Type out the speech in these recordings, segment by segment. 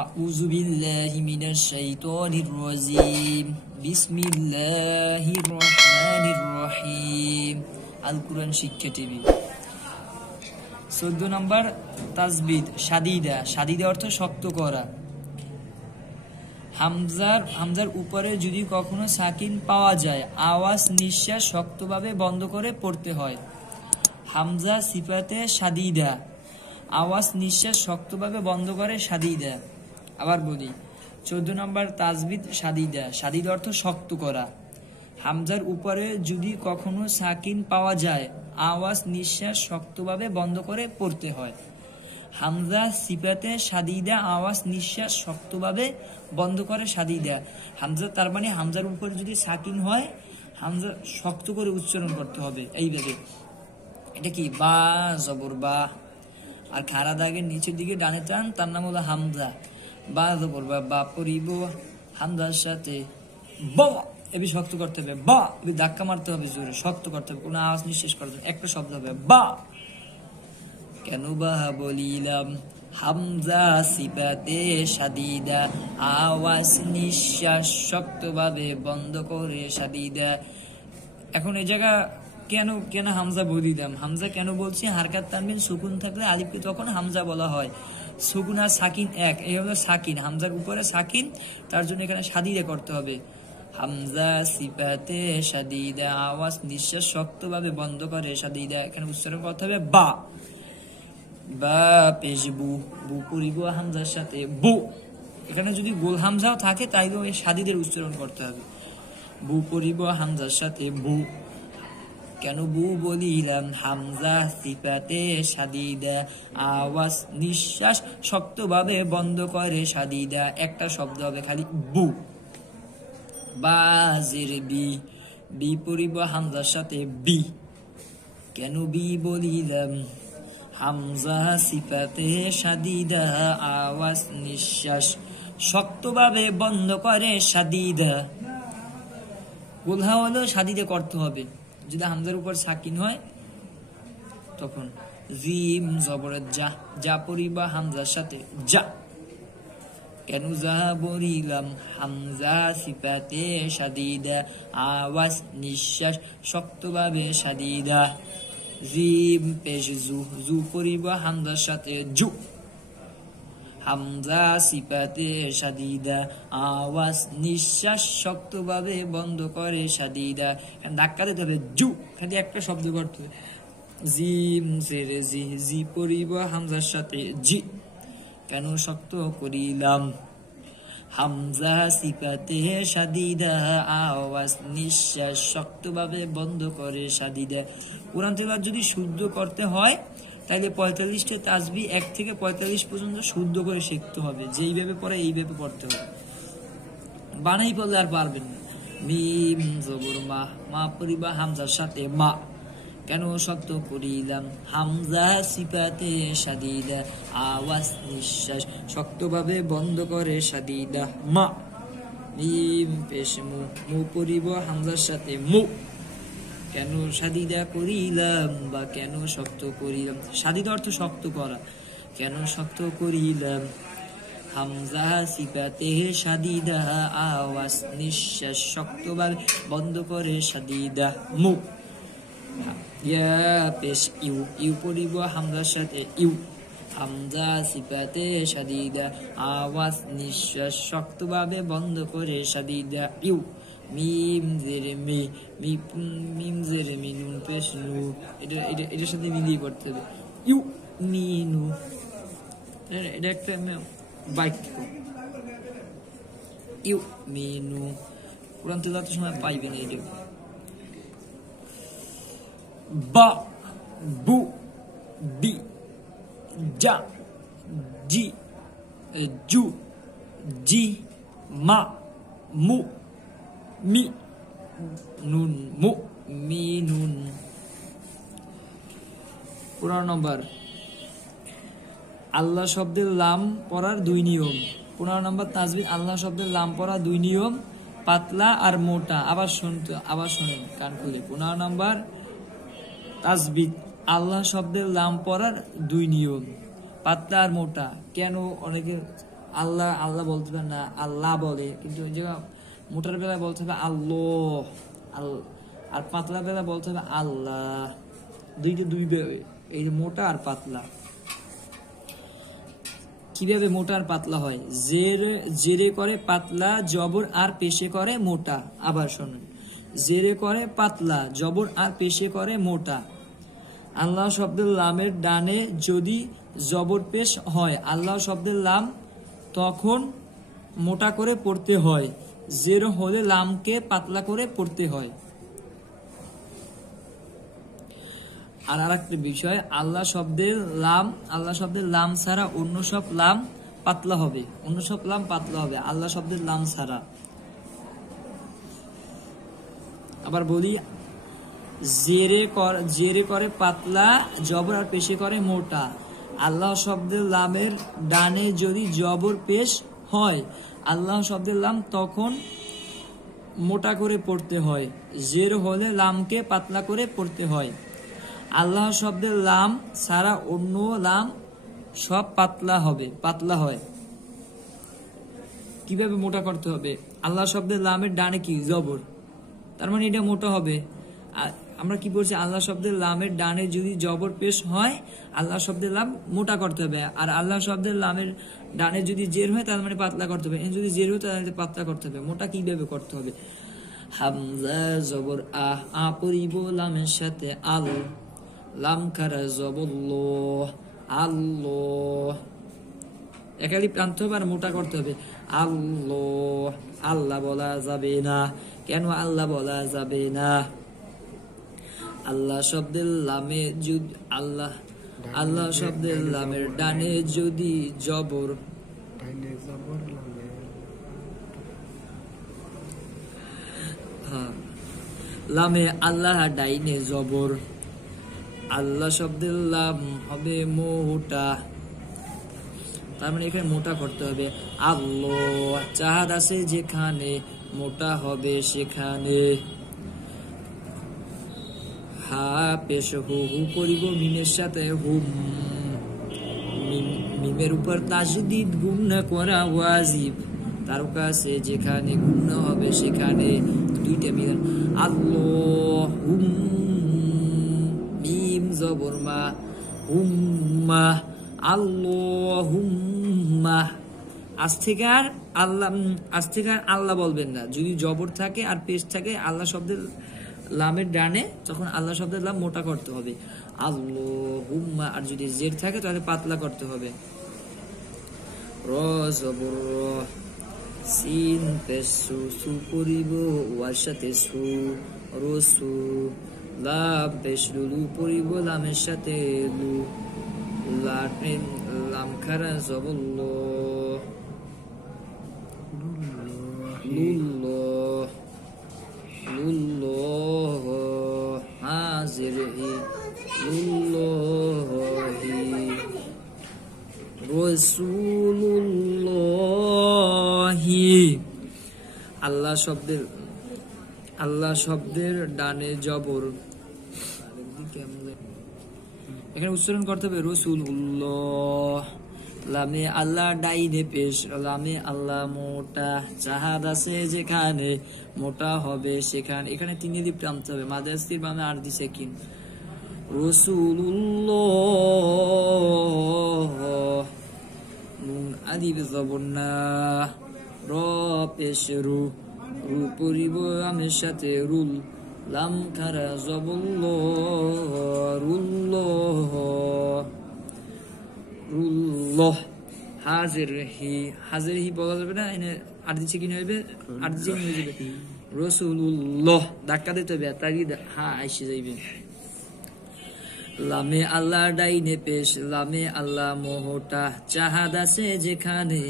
আউযু বিল্লাহি মিনাশ শাইতানির রাজিম। বিসমিল্লাহির রহমানির রহিম। আল কুরআন শিক্ষা টিভি। 14 নম্বর তাজবিদ শাদিদা। শাদিদা অর্থ শক্ত করা। হামজার উপরে যদি কখনো সাকিন পাওয়া যায়, আওয়াজ নিঃশ্বাস শক্তভাবে বন্ধ করে পড়তে হয়। হামজা সিফাতে শাদিদা, আওয়াজ নিঃশ্বাস শক্তভাবে বন্ধ করে শাদিদা। আবার বলি, 14 নম্বর তাজবিদ শাদিদা। শাদিদা অর্থ শক্ত করা। হামজার উপরে যদি কখনো সাকিন পাওয়া যায়, আওয়াজ নিঃশ্বাস শক্তভাবে বন্ধ করে পড়তে হয়। হামজা সিফাতে শাদিদা, আওয়াজ নিঃশ্বাস শক্তভাবে বন্ধ করে শাদিদা। হামজা তার মানে হামজার উপরে যদি সাকিন হয়, হামজা শক্ত করে উচ্চারণ করতে হবে এইভাবে। এটা কি? বা জবর বা, আর খাড়া দাগের নিচের দিকে ডানে টান, তার নাম হলো হামজা। বা জবর বা, বা পরিব হামজার সাথে বা, এবি শক্ত করতে হবে। বা এবি ধাক্কা মারতে হবে, জোরে শক্ত করতে হবে, কোনো আওয়াজ নিঃশ্বাস করতে হবে, একটা শব্দ হবে বা। কেন বা বলিলাম হামজা সিফাতে শাদিদা, আওয়াজ নিঃশ্বাস শক্তভাবে বন্ধ করে শাদিদা। এখন এই জায়গা কেন হামজা বলিলাম? হামজা কেন বলছি? হারকাত তানবিন সুকুন থাকলে আলিফকে তখন হামজা বলা হয়। সুকুন আর সাকিন এক, এই হলো সাকিন, হামজার উপরে সাকিন, তার জন্য এখানে শাদিদা করতে হবে। হামজা সিফাতে শাদিদা, আওয়াজ নিঃশ্বাস শক্তভাবে বন্ধ করে শাদিদা। এখানে উচ্চারণ করতে হবে বা। বা পেশ বু, বু পরিব হামজার সাথে বু। এখানে যদি গোল হামজাও থাকে তাইলেও এই শাদিদের উচ্চারণ করতে হবে। বু পরিব হামজার সাথে বু। কেন বু বলিলাম হামজা সিফাতে শাদিদা, আওয়াজ নিঃশ্বাস শক্তভাবে বন্ধ করে শাদিদা। একটা শব্দ হবে খালি বু। বাজির বি, বি পরিব হামজার সাথে বি। কেন বি বলিলাম হামজা সিফাতে শাদিদা, আওয়াজ নিঃশ্বাস শক্তভাবে বন্ধ করে শাদিদা। গোলহা হলো শাদিদা করতে হবে। যদি হামজার উপর সাকিন হয় তখন জিম জবরের যা, যা পরিবা হামজার সাথে যা। কেন যা বলিলাম হামজা সিফাতে শাদিদা, আওয়াজ নিঃশ্বাস শক্তভাবে শাদিদা। জিম পেশ জু, জু পরিব হামজার সাথে জু। হামজা সিফাতে শাদিদা, আওয়াজ নিঃশ্বাস শক্তভাবে বন্ধ করে শাদিদা। ধাক্কা দিতে হবে জু, খালি একটা শব্দ করতে হবে। জিম জেরে জি, জি পরিব হামজার সাথে জি। কেন শক্ত করিলাম হামজা সিফাতে শাদিদা, আওয়াজ নিঃশ্বাস শক্তভাবে বন্ধ করে শাদিদা। কোরআন তেলাওয়াত যদি শুদ্ধ করতে হয় তাহলে 45টা তাসবিহ 1 থেকে 45 পর্যন্ত শুদ্ধ করে শিখতে হবে। যেইভাবে পড়ে এইভাবে পড়তে হবে, বানাই পড়লে আর পারবেন না। মিম জবর মা, মা পরিবা হামজার সাথে মা। কেন শক্ত করিলাম হামজা সিফাতে শাদিদা, আওয়াজ নিঃশ্বাস শক্তভাবে বন্ধ করে শাদিদা মা। মিম পেশ মু, মু পরিব হামজার সাথে মু। কেন শাদিদা করিলাম বা কেন শক্ত করিলাম? শাদিদা অর্থ শক্ত করা। কেন শক্ত করিলাম হামজা সিফাতে শাদিদা, আওয়াজ নিঃশ্বাস শক্তভাবে বন্ধ করে শাদিদা মু। ইয়া পেশ ইউ, ইউ পরিব হামজার সাথে ইউ। হামজা সিফাতে শাদিদা, আওয়াজ নিঃশ্বাস শক্তভাবে বন্ধ করে শাদিদা ইউ। মিম জেরে মি, মিম জেরে মি, নুন পেশ নু। এটার সাথে মিলিয়ে পড়তে হবে ইউ মি নু। এটা একটা বাক্য, ইউ মি নু। কোরআন তেলাওয়াতের সময় পাইবেন এটা। বা বু বি যা জি জু জি মা মু মি নুন মু মি নুন। 15 নম্বর আল্লাহ শব্দের লাম পড়ার 2 নিয়ম। 15 নম্বর তাজবিদ আল্লাহ শব্দের লাম পড়া 2 নিয়ম, পাতলা আর মোটা। আবার শুনুন কান খুলে। 15 নম্বর তাজবিদ আল্লাহ শব্দের লাম পড়ার 2 নিয়ম, পাতলা আর মোটা। কেন? অনেকে আল্লাহ আল্লাহ বলতে পারে না, আল্লাহ বলে, কিন্তু যে মোটার বেলা বলতে হবে আল্লাহ, আর পাতলা বেলা বলতে হবে আল্লাহ। দুই এই মোটা আর পাতলা। কিভাবে মোটা আর পাতলা হয়? জেরে করে পাতলা, জবর আর পেশে করে মোটা। আবার শুনুন, জেরে করে পাতলা, জবর আর পেশে করে মোটা। আল্লাহ শব্দের লামের ডানে যদি জবর পেশ হয়, আল্লাহ শব্দের লাম তখন মোটা করে পড়তে হয়। জের হলে লামকে পাতলা করে পড়তে হয়। আর আরেকটা বিষয়, আল্লাহ শব্দের লাম ছাড়া অন্য সব লাম পাতলা হবে, আল্লাহ শব্দের লাম ছাড়া। আবার বলি, জেরে করে পাতলা, জবর আর পেশে করে মোটা। আল্লাহ শব্দের লামের ডানে যদি জবর পেশ হয়, আল্লাহ শব্দের লাম তখন মোটা করে পড়তে হয়। জের হলে লামকে পাতলা করে পড়তে হয়। আল্লাহ শব্দের লাম ছাড়া অন্য লাম সব পাতলা হয়। কিভাবে মোটা করতে হবে? আল্লাহ শব্দের লামের ডানে কি জবর, তার মানে এটা মোটা হবে। আমরা কি বলছি? আল্লাহ শব্দের লামের ডানে যদি জবর পেশ হয়, আল্লাহ শব্দের লাম মোটা করতে হবে। আর আল্লাহ শব্দের লামের ডানে যদি জের হয়, তার মানে পাতলা করতে হবে। যদি জের হয়, তাহলে পাতলা করতে হবে। মোটা কিভাবে করতে হবে? হামজা জবর আ পরিব লামের সাথে আল, লাম খারা জবর লো, আল্লাহ। একালি প্রান্ত হবে আর মোটা করতে হবে। আল্লাহ, আল্লাহ বলা যাবে না। কেন আল্লাহ বলা যাবে না? আল্লাহ শব্দের লামে যদি আল্লাহ শব্দের লামের ডানে যদি জবর, লামে আল্লাহ ডাইনে জবর, আল্লাহ শব্দের লাম হবে মোটা, তার মানে এখানে মোটা করতে হবে। আল্লাহ চাহাদ আছে যেখানে, মোটা হবে সেখানে। হা পেশ হু করিব মিমের সাথে হুম, মিমের উপর তাজদিদ গুণা করা ওয়াজিব, তার কাছে যেখানে গুণা হবে সেখানে। দুইটা মিল। আল্লাহ হুম, মিম জবর মা, হুম্মা, আল্লাহুম্মা। আজ থেকে আর আল্লাহ বলবেন না। যদি জবর থাকে আর পেশ থাকে আল্লাহ শব্দের লামের ডানে, তখন আল্লাহ শব্দের লাম মোটা করতে হবে, আল্লাহুম্মা। আর যদি জের থাকে তাহলে পাতলা করতে হবে। র জবর র, সিন পেশ সু করিব ওয়ার সাথে সু, রসু। লাম পেশ লু পরিব লামের সাথে লু, লাম খারা জবর লো, লুল্লাহ, লুল্লাহ। হাজির হি, লুল্লাহি, রাসূলুল্লাহি। আল্লাহ শব্দের ডানে জবর, এখানে উচ্চারণ করতে হবে রাসূলুল্লাহ। লামে আল্লাহ ডাইনে পেশ, লামে আল্লাহ মোটা, চাহাদ আছে যেখানে, মোটা হবে সেখানে। এখানে তিন দিক টানতে হবে, মাদাসির বামে আর দি সেকেন্ড। রাসূলুল্লাহ, নুন আলিফ জবর না, র পেশ রু, রু পরিব আমের সাথে রুল, লাম খারা জবর লো, রুল্লাহ, রুল্লাহ। হাজির হি বলা যাবে না, এনে আর দিচ্ছে কি হয়ে যাবে রাসূলুল্লাহ, ধাক্কা দিতে হবে, তাই হা আইসে যাইবে। লামে আল্লাহ ডাইনে পেশ, লামে আল্লাহ মোটা, চাহাদ আছে যেখানে,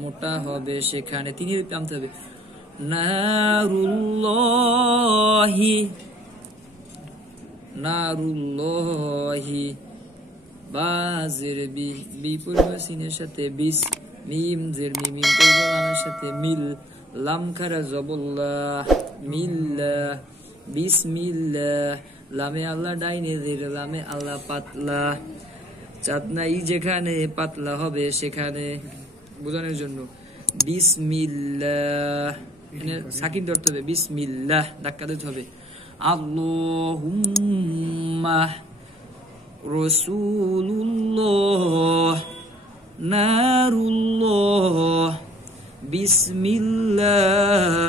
মোটা হবে সেখানে। তিনি টানতে হবে। নারুল্লাহি, নারুল্লাহি। বাজের বি পরিবার সিনের সাথে বিস, মিম জের মিম পরিবার সাথে মিল, লাম খারা জবল্লাহ, মিল্লাহ, বিসমিল্লাহ। লামে আল্লাহ ডাইনে জের, লামে আল্লাহ পাতলা, চাঁদনা ই যেখানে, পাতলা হবে সেখানে। বোঝানোর জন্য। বিসমিল্লাহ, এখানে সাকিন ধরতে হবে, বিসমিল্লাহ ধাক্কা দিতে হবে। আল্লাহুম্মা রাসূলুল্লাহ নারুল্লাহ বিসমিল্লাহ।